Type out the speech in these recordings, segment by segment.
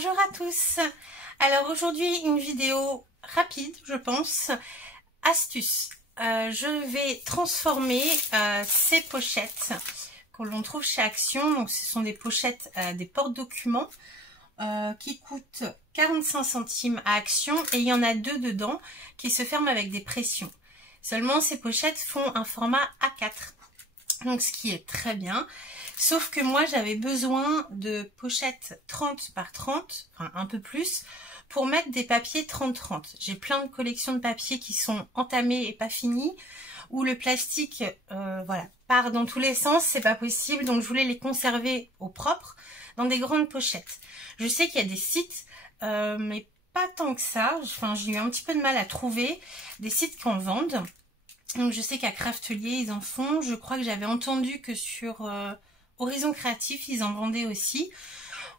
Bonjour à tous. Alors aujourd'hui une vidéo rapide je pense, astuce. Je vais transformer ces pochettes que l'on trouve chez Action. Donc ce sont des pochettes, des porte-documents qui coûtent 45 centimes à Action et il y en a deux dedans qui se ferment avec des pressions. Seulement ces pochettes font un format A4. Donc ce qui est très bien, sauf que moi j'avais besoin de pochettes 30 par 30, enfin un peu plus, pour mettre des papiers 30-30. J'ai plein de collections de papiers qui sont entamés et pas finis, où le plastique voilà, part dans tous les sens, c'est pas possible, donc je voulais les conserver au propre dans des grandes pochettes. Je sais qu'il y a des sites, mais pas tant que ça, enfin j'ai eu un petit peu de mal à trouver des sites qui en vendent. Donc je sais qu'à Craftelier ils en font, je crois que j'avais entendu que sur Horizon Créatif ils en vendaient aussi.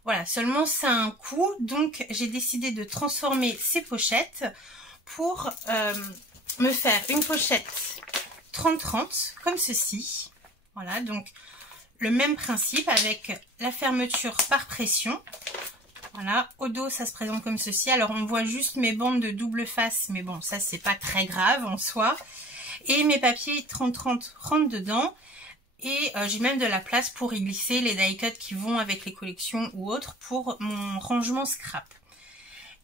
Voilà, seulement ça a un coût, donc j'ai décidé de transformer ces pochettes pour me faire une pochette 30-30 comme ceci. Voilà, donc le même principe avec la fermeture par pression. Voilà, au dos ça se présente comme ceci. Alors on voit juste mes bandes de double face, mais bon ça c'est pas très grave en soi. Et mes papiers 30-30 rentrent dedans. Et j'ai même de la place pour y glisser les die cuts qui vont avec les collections ou autres pour mon rangement scrap.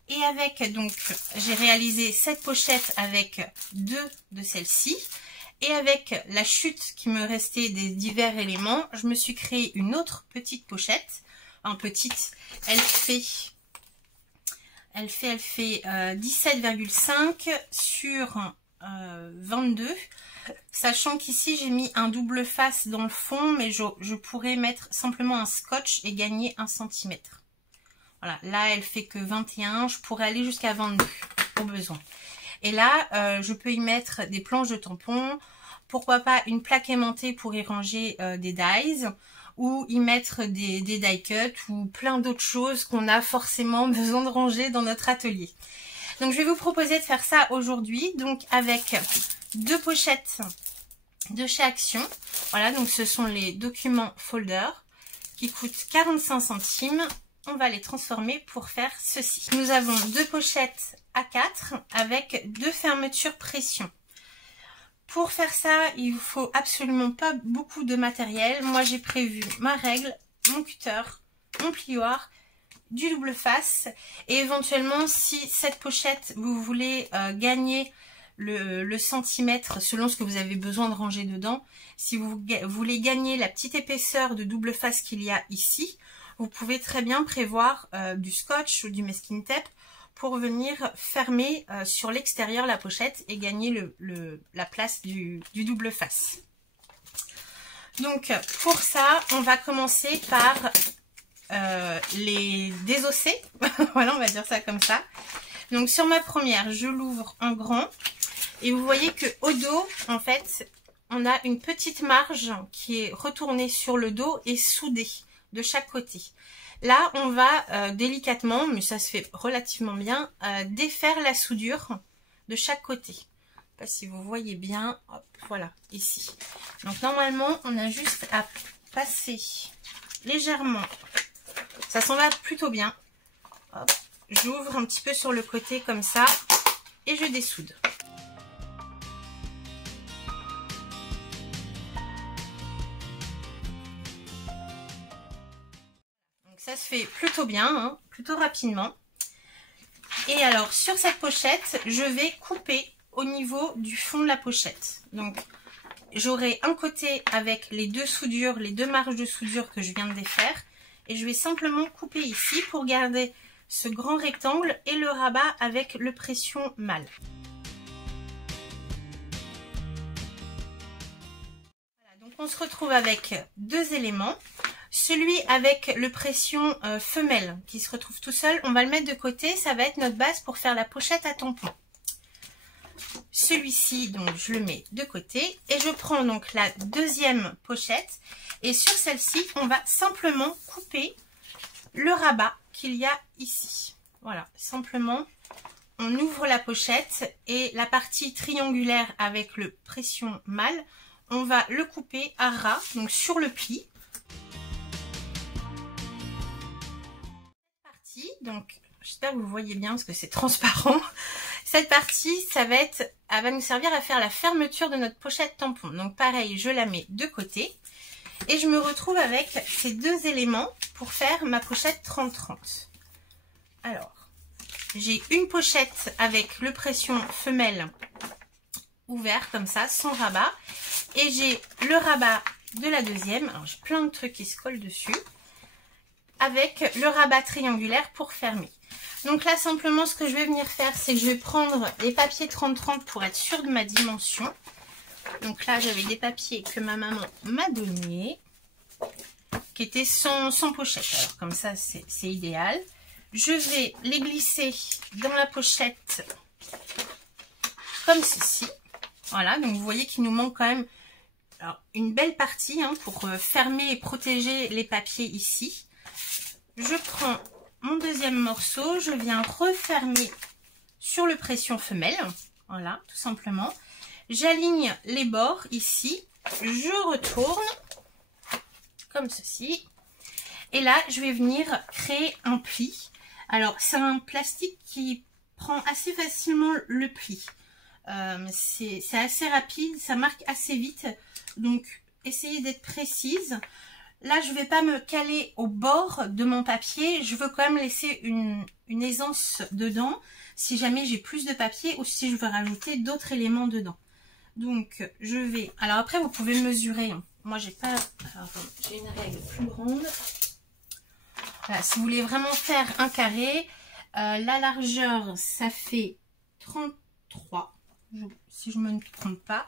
Et avec, donc, j'ai réalisé cette pochette avec deux de celles-ci. Et avec la chute qui me restait des divers éléments, je me suis créé une autre petite pochette. Enfin, petite, elle fait 17,5 sur 22, sachant qu'ici j'ai mis un double face dans le fond, mais je pourrais mettre simplement un scotch et gagner 1 cm. Voilà, là elle fait que 21, je pourrais aller jusqu'à 22 au besoin. Et là je peux y mettre des planches de tampons, pourquoi pas une plaque aimantée pour y ranger des dies, ou y mettre des die cuts ou plein d'autres choses qu'on a forcément besoin de ranger dans notre atelier. Donc je vais vous proposer de faire ça aujourd'hui, donc avec deux pochettes de chez Action. Voilà, donc ce sont les documents folder qui coûtent 45 centimes. On va les transformer pour faire ceci. Nous avons deux pochettes A4 avec deux fermetures pression. Pour faire ça, il vous faut absolument pas beaucoup de matériel. Moi j'ai prévu ma règle, mon cutter, mon plioir, du double face, et éventuellement si cette pochette vous voulez gagner le centimètre selon ce que vous avez besoin de ranger dedans, si vous voulez gagner la petite épaisseur de double face qu'il y a ici, vous pouvez très bien prévoir du scotch ou du masking tape pour venir fermer sur l'extérieur la pochette et gagner la place du double face. Donc pour ça on va commencer par les désosser. Voilà, on va dire ça comme ça. Donc sur ma première, je l'ouvre en grand et vous voyez que au dos, en fait, on a une petite marge qui est retournée sur le dos et soudée de chaque côté. Là, on va délicatement, mais ça se fait relativement bien, défaire la soudure de chaque côté. Je sais pas si vous voyez bien, hop, voilà, ici. Donc normalement, on a juste à passer légèrement. Ça s'en va plutôt bien. J'ouvre un petit peu sur le côté comme ça et je dessoude. Donc ça se fait plutôt bien, hein, plutôt rapidement. Et alors sur cette pochette, je vais couper au niveau du fond de la pochette. Donc j'aurai un côté avec les deux soudures, les deux marges de soudure que je viens de défaire. Et je vais simplement couper ici pour garder ce grand rectangle et le rabat avec le pression mâle. Voilà, donc on se retrouve avec deux éléments. Celui avec le pression femelle qui se retrouve tout seul, on va le mettre de côté. Ça va être notre base pour faire la pochette à tampon. Celui-ci, donc je le mets de côté et je prends donc la deuxième pochette et sur celle-ci, on va simplement couper le rabat qu'il y a ici. Voilà, simplement, on ouvre la pochette et la partie triangulaire avec le pression mâle, on va le couper à ras, donc sur le pli. partie, donc j'espère que vous voyez bien parce que c'est transparent. Cette partie, elle va nous servir à faire la fermeture de notre pochette tampon. Donc pareil, je la mets de côté. Et je me retrouve avec ces deux éléments pour faire ma pochette 30-30. Alors, j'ai une pochette avec le pression femelle ouvert comme ça, sans rabat. Et j'ai le rabat de la deuxième. Alors j'ai plein de trucs qui se collent dessus. Avec le rabat triangulaire pour fermer. Donc là, simplement, ce que je vais venir faire, c'est que je vais prendre les papiers 30-30 pour être sûre de ma dimension. Donc là, j'avais des papiers que ma maman m'a donnés, qui étaient sans pochette. Alors comme ça, c'est idéal. Je vais les glisser dans la pochette comme ceci. Voilà, donc vous voyez qu'il nous manque quand même une belle partie pour fermer et protéger les papiers ici. Je prends mon deuxième morceau, je viens refermer sur le pression femelle. Voilà, tout simplement. J'aligne les bords ici, je retourne comme ceci. Et là, je vais venir créer un pli. Alors, c'est un plastique qui prend assez facilement le pli. C'est assez rapide, ça marque assez vite. Donc, essayez d'être précise. Là, je ne vais pas me caler au bord de mon papier. Je veux quand même laisser une aisance dedans si jamais j'ai plus de papier ou si je veux rajouter d'autres éléments dedans. Donc, je vais... Alors après, vous pouvez mesurer. Moi, j'ai pas... Alors, j'ai une règle plus grande. Voilà, si vous voulez vraiment faire un carré, la largeur, ça fait 33, si je ne me trompe pas.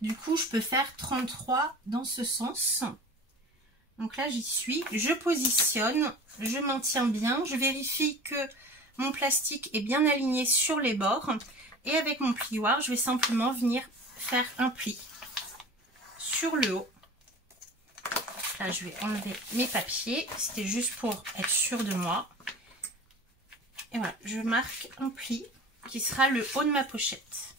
Du coup, je peux faire 33 dans ce sens. Donc là, j'y suis. Je positionne, je maintiens bien. Je vérifie que mon plastique est bien aligné sur les bords. Et avec mon plioir, je vais simplement venir faire un pli sur le haut. Là, je vais enlever mes papiers. C'était juste pour être sûre de moi. Et voilà, je marque un pli qui sera le haut de ma pochette.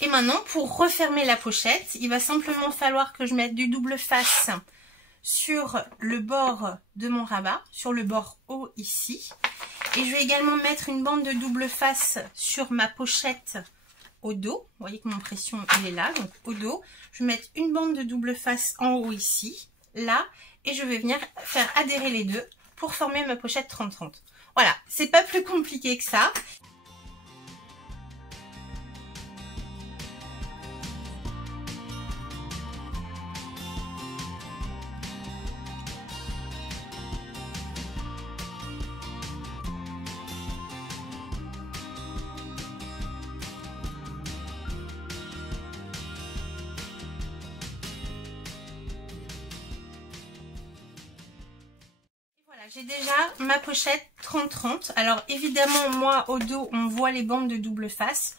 Et maintenant, pour refermer la pochette, il va simplement falloir que je mette du double face sur le bord de mon rabat, sur le bord haut ici. Et je vais également mettre une bande de double face sur ma pochette au dos. Vous voyez que mon pression il est là, donc au dos. Je vais mettre une bande de double face en haut ici, là, et je vais venir faire adhérer les deux pour former ma pochette 30-30. Voilà, c'est pas plus compliqué que ça. J'ai déjà ma pochette 30-30. Alors évidemment, moi au dos, on voit les bandes de double face.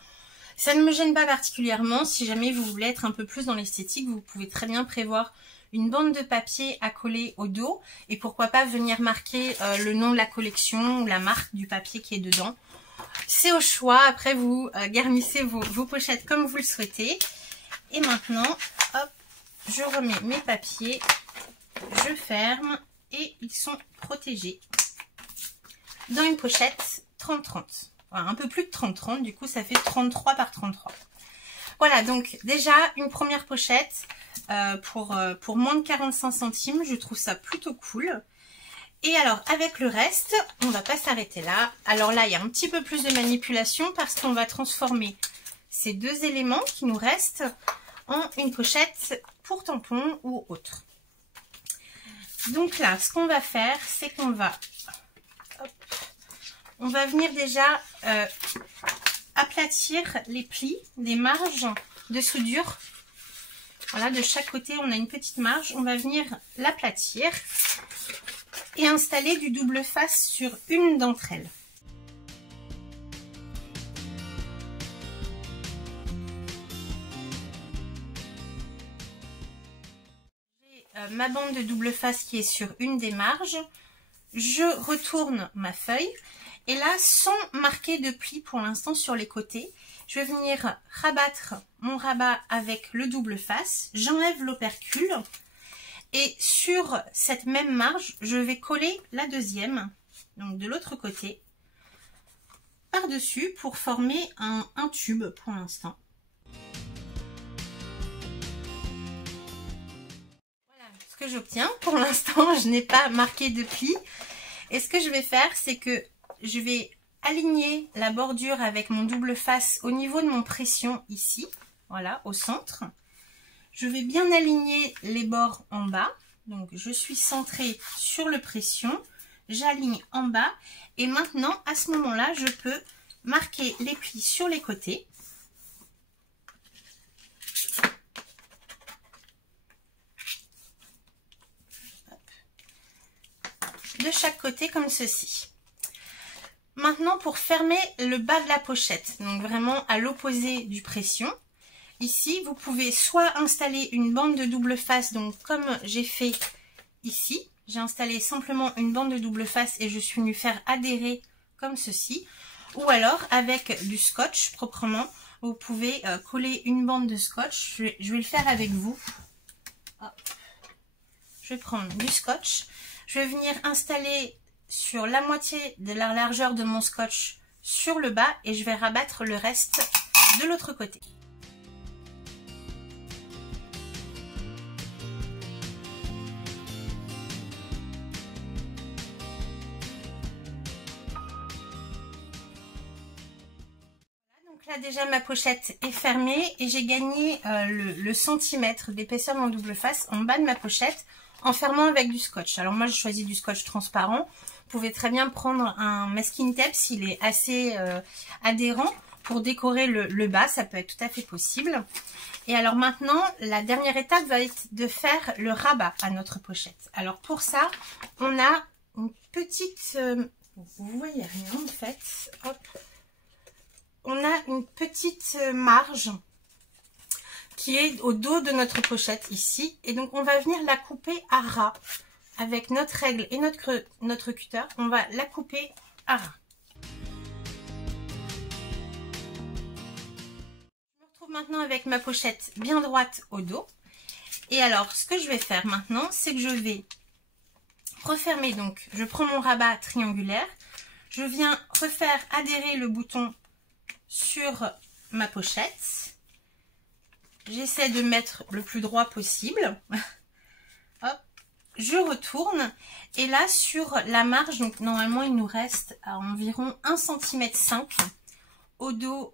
Ça ne me gêne pas particulièrement. Si jamais vous voulez être un peu plus dans l'esthétique, vous pouvez très bien prévoir une bande de papier à coller au dos. Et pourquoi pas venir marquer le nom de la collection ou la marque du papier qui est dedans. C'est au choix. Après, vous garnissez vos pochettes comme vous le souhaitez. Et maintenant, hop, je remets mes papiers. Je ferme. Et ils sont protégés dans une pochette 30-30. Voilà, un peu plus de 30-30, du coup ça fait 33 par 33. Voilà, donc déjà une première pochette pour moins de 45 centimes. Je trouve ça plutôt cool. Et alors avec le reste, on va pas s'arrêter là. Alors là, il y a un petit peu plus de manipulation parce qu'on va transformer ces deux éléments qui nous restent en une pochette pour tampon ou autre. Donc là, ce qu'on va faire, c'est qu'on va venir déjà aplatir les plis des marges de soudure. Voilà, de chaque côté, on a une petite marge. On va venir l'aplatir et installer du double face sur une d'entre elles. Ma bande de double face qui est sur une des marges, je retourne ma feuille et là, sans marquer de pli pour l'instant sur les côtés, je vais venir rabattre mon rabat avec le double face, j'enlève l'opercule Et sur cette même marge, je vais coller la deuxième, donc de l'autre côté, par-dessus pour former un tube pour l'instant. Voilà ce que j'obtiens. Pour l'instant, je n'ai pas marqué de pli. Et ce que je vais faire, c'est que je vais aligner la bordure avec mon double face au niveau de mon pression ici, voilà, au centre. Je vais bien aligner les bords en bas. Donc, je suis centrée sur le pression. J'aligne en bas. Et maintenant, à ce moment-là, je peux marquer les plis sur les côtés. De chaque côté, comme ceci. Maintenant, pour fermer le bas de la pochette, donc vraiment à l'opposé du pression, ici, vous pouvez soit installer une bande de double face, donc comme j'ai fait ici, j'ai installé simplement une bande de double face et je suis venue faire adhérer comme ceci, ou alors avec du scotch proprement, vous pouvez coller une bande de scotch, je vais le faire avec vous. Hop. Je vais prendre du scotch, je vais venir installer sur la moitié de la largeur de mon scotch sur le bas et je vais rabattre le reste de l'autre côté. Donc là déjà ma pochette est fermée et j'ai gagné le centimètre d'épaisseur en double face en bas de ma pochette en fermant avec du scotch. Alors moi j'ai choisi du scotch transparent. Vous pouvez très bien prendre un masking tape s'il est assez adhérent pour décorer le bas, ça peut être tout à fait possible. Et alors maintenant, la dernière étape va être de faire le rabat à notre pochette. Alors pour ça, on a une petite... vous voyez rien en fait. Hop. On a une petite marge qui est au dos de notre pochette ici. Et donc on va venir la couper à ras. Avec notre règle et notre cutter, on va la couper à ras. Je me retrouve maintenant avec ma pochette bien droite au dos. Et alors, ce que je vais faire maintenant, c'est que je vais refermer. Donc, je prends mon rabat triangulaire. Je viens refaire adhérer le bouton sur ma pochette. J'essaie de mettre le plus droit possible. Hop. Je retourne et là sur la marge, donc normalement il nous reste à environ 1,5 cm au dos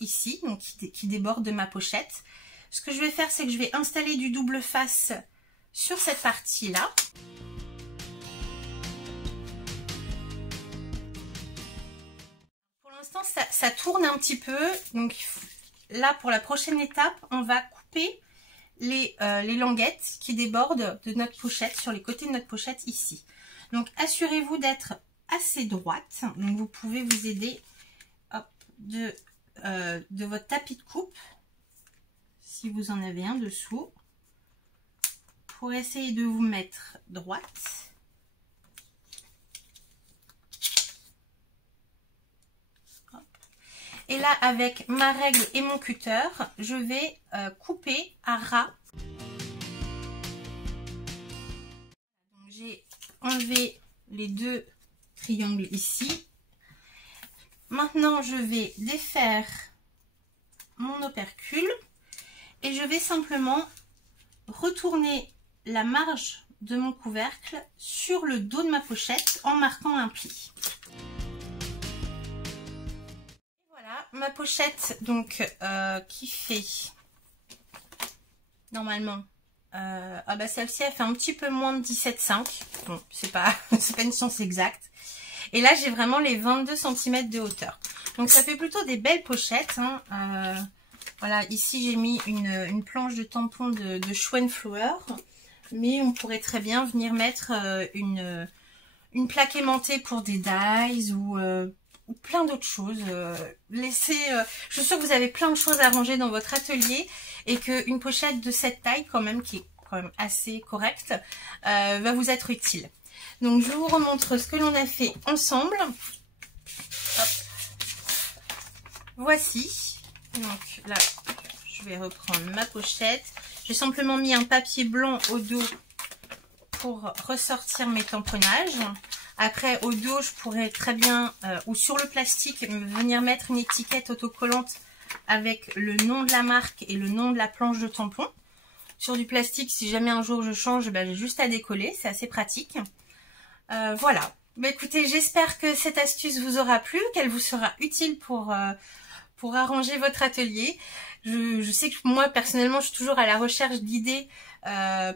ici, donc qui déborde de ma pochette. Ce que je vais faire, c'est que je vais installer du double face sur cette partie là. Pour l'instant ça tourne un petit peu, donc là pour la prochaine étape on va couper les languettes qui débordent de notre pochette, sur les côtés de notre pochette ici. Donc assurez-vous d'être assez droite. Donc vous pouvez vous aider hop, de votre tapis de coupe, si vous en avez un dessous, pour essayer de vous mettre droite. Hop. Et là, avec ma règle et mon cutter, je vais couper à ras. J'ai enlevé les deux triangles ici. Maintenant, je vais défaire mon opercule et je vais simplement retourner la marge de mon couvercle sur le dos de ma pochette en marquant un pli. Ma pochette donc qui fait normalement celle-ci elle fait un petit peu moins de 17,5. Bon, c'est pas une science exacte. Et là j'ai vraiment les 22 cm de hauteur. Donc ça fait plutôt des belles pochettes. Hein. Voilà, ici j'ai mis une planche de tampon de Schwenflower. Mais on pourrait très bien venir mettre une plaque aimantée pour des dies ou plein d'autres choses. Je suis sûre que vous avez plein de choses à ranger dans votre atelier et qu'une pochette de cette taille quand même, qui est quand même assez correcte, va vous être utile. Donc je vous remontre ce que l'on a fait ensemble. Hop. Voici. Donc là, je vais reprendre ma pochette. J'ai simplement mis un papier blanc au dos pour ressortir mes tamponnages. Après, au dos, je pourrais très bien, ou sur le plastique, venir mettre une étiquette autocollante avec le nom de la marque et le nom de la planche de tampon. Sur du plastique, si jamais un jour je change, ben, j'ai juste à décoller, c'est assez pratique. Voilà. Bah, écoutez, j'espère que cette astuce vous aura plu, qu'elle vous sera utile pour arranger votre atelier. Je sais que moi, personnellement, je suis toujours à la recherche d'idées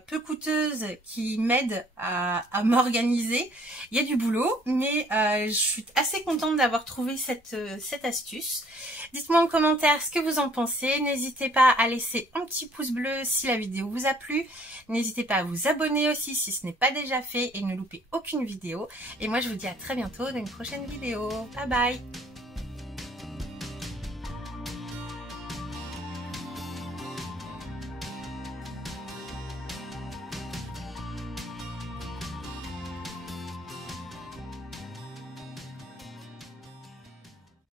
peu coûteuses qui m'aident à m'organiser. Il y a du boulot, mais je suis assez contente d'avoir trouvé cette astuce. Dites-moi en commentaire ce que vous en pensez. N'hésitez pas à laisser un petit pouce bleu si la vidéo vous a plu. N'hésitez pas à vous abonner aussi si ce n'est pas déjà fait et ne loupez aucune vidéo. Et moi, je vous dis à très bientôt dans une prochaine vidéo. Bye bye!